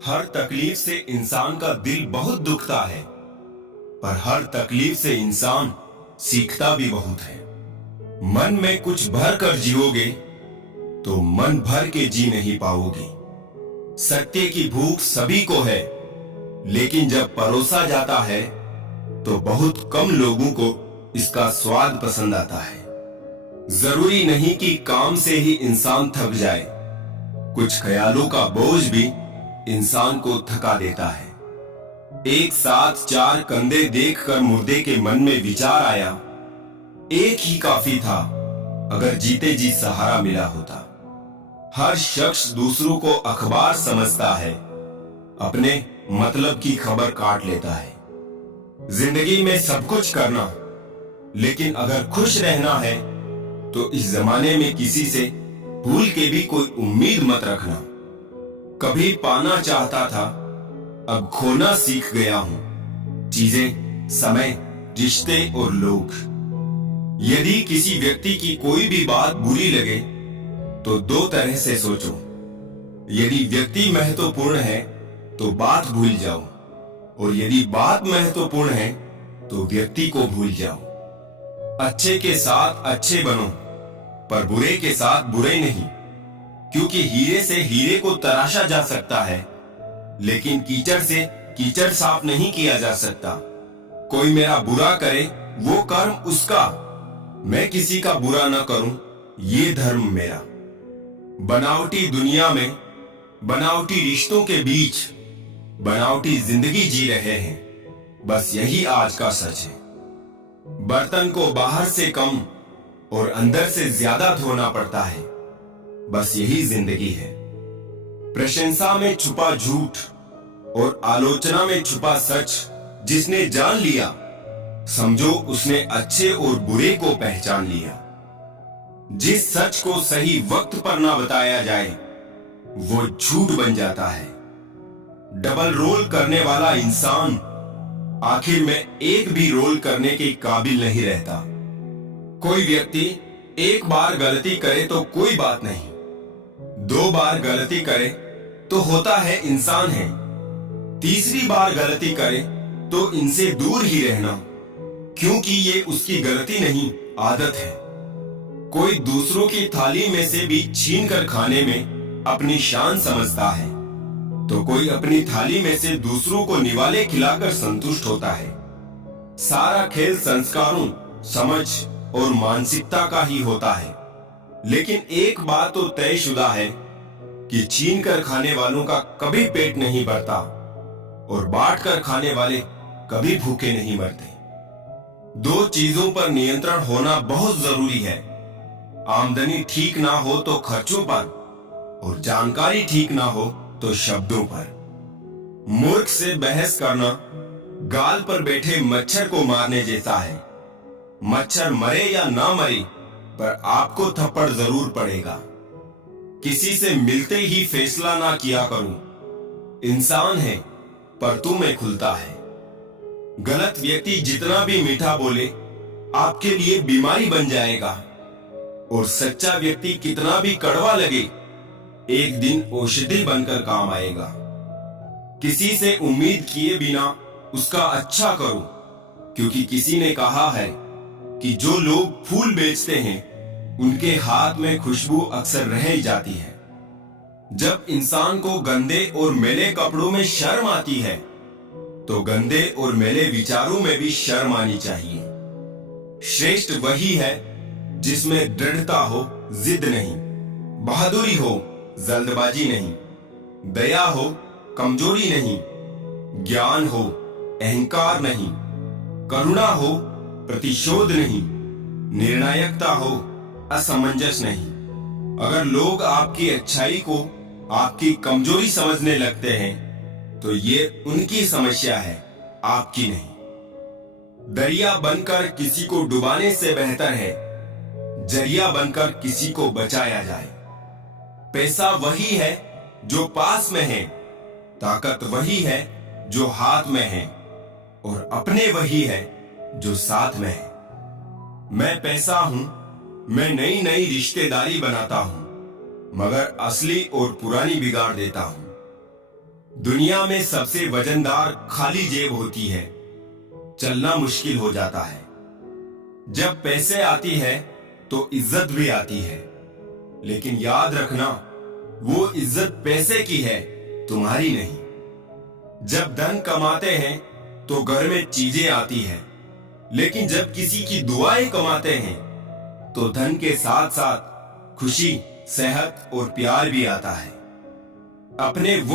हर तकलीफ से इंसान का दिल बहुत दुखता है, पर हर तकलीफ से इंसान सीखता भी बहुत है। मन में कुछ भर कर जियोगे तो मन भर के जी नहीं पाओगे। सत्य की भूख सभी को है, लेकिन जब परोसा जाता है तो बहुत कम लोगों को इसका स्वाद पसंद आता है। जरूरी नहीं कि काम से ही इंसान थक जाए, कुछ ख्यालों का बोझ भी इंसान को थका देता है। एक साथ चार कंधे देखकर मुर्दे के मन में विचार आया, एक ही काफी था अगर जीते जी सहारा मिला होता। हर शख्स दूसरों को अखबार समझता है, अपने मतलब की खबर काट लेता है। जिंदगी में सब कुछ करना, लेकिन अगर खुश रहना है तो इस जमाने में किसी से भूल के भी कोई उम्मीद मत रखना। कभी पाना चाहता था, अब खोना सीख गया हूं। चीजें, समय, रिश्ते और लोग। यदि किसी व्यक्ति की कोई भी बात बुरी लगे तो दो तरह से सोचो। यदि व्यक्ति महत्वपूर्ण है तो बात भूल जाओ, और यदि बात महत्वपूर्ण है तो व्यक्ति को भूल जाओ। अच्छे के साथ अच्छे बनो, पर बुरे के साथ बुरे नहीं, क्योंकि हीरे से हीरे को तराशा जा सकता है, लेकिन कीचड़ से कीचड़ साफ नहीं किया जा सकता। कोई मेरा बुरा करे वो कर्म उसका, मैं किसी का बुरा न करूं ये धर्म मेरा। बनावटी दुनिया में, बनावटी रिश्तों के बीच बनावटी जिंदगी जी रहे हैं, बस यही आज का सच है। बर्तन को बाहर से कम और अंदर से ज्यादा धोना पड़ता है, बस यही जिंदगी है। प्रशंसा में छुपा झूठ और आलोचना में छुपा सच जिसने जान लिया, समझो उसने अच्छे और बुरे को पहचान लिया। जिस सच को सही वक्त पर ना बताया जाए वो झूठ बन जाता है। डबल रोल करने वाला इंसान आखिर में एक भी रोल करने के काबिल नहीं रहता। कोई व्यक्ति एक बार गलती करे तो कोई बात नहीं, दो बार गलती करे तो होता है इंसान है, तीसरी बार गलती करे तो इनसे दूर ही रहना, क्योंकि ये उसकी गलती नहीं आदत है। कोई दूसरों की थाली में से भी छीन कर खाने में अपनी शान समझता है, तो कोई अपनी थाली में से दूसरों को निवाले खिलाकर संतुष्ट होता है। सारा खेल संस्कारों, समझ और मानसिकता का ही होता है। लेकिन एक बात तो तयशुदा है कि छीन कर खाने वालों का कभी पेट नहीं भरता, और बांट कर खाने वाले कभी भूखे नहीं मरते। दो चीजों पर नियंत्रण होना बहुत जरूरी है। आमदनी ठीक ना हो तो खर्चों पर, और जानकारी ठीक ना हो तो शब्दों पर। मूर्ख से बहस करना गाल पर बैठे मच्छर को मारने जैसा है। मच्छर मरे या ना मरे, पर आपको थप्पड़ जरूर पड़ेगा। किसी से मिलते ही फैसला ना किया करूं। इंसान है पर तू में खुलता है। गलत व्यक्ति जितना भी मीठा बोले आपके लिए बीमारी बन जाएगा, और सच्चा व्यक्ति कितना भी कड़वा लगे एक दिन औषधि बनकर काम आएगा। किसी से उम्मीद किए बिना उसका अच्छा करो, क्योंकि किसी ने कहा है कि जो लोग फूल बेचते हैं उनके हाथ में खुशबू अक्सर रह ही जाती है। जब इंसान को गंदे और मैले कपड़ों में शर्म आती है तो गंदे और मैले विचारों में भी शर्म आनी चाहिए। श्रेष्ठ वही है जिसमें दृढ़ता हो, जिद नहीं, बहादुरी हो, जल्दबाजी नहीं, दया हो, कमजोरी नहीं, ज्ञान हो, अहंकार नहीं, करुणा हो, प्रतिशोध नहीं, निर्णायकता हो, असमंजस नहीं। अगर लोग आपकी अच्छाई को आपकी कमजोरी समझने लगते हैं तो ये उनकी समस्या है, आपकी नहीं। दरिया बनकर किसी को डुबाने से बेहतर है जरिया बनकर किसी को बचाया जाए। पैसा वही है जो पास में है, ताकत वही है जो हाथ में है, और अपने वही है जो साथ में है। मैं पैसा हूं, मैं नई नई रिश्तेदारी बनाता हूं, मगर असली और पुरानी बिगाड़ देता हूं। दुनिया में सबसे वजनदार खाली जेब होती है। चलना मुश्किल हो जाता है। जब पैसे आती है तो इज्जत भी आती है। लेकिन याद रखना, वो इज्जत पैसे की है, तुम्हारी नहीं। जब धन कमाते हैं तो घर में चीजें आती है। लेकिन जब किसी की दुआएं कमाते हैं तो धन के साथ साथ खुशी, सेहत और प्यार भी आता है। अपने वो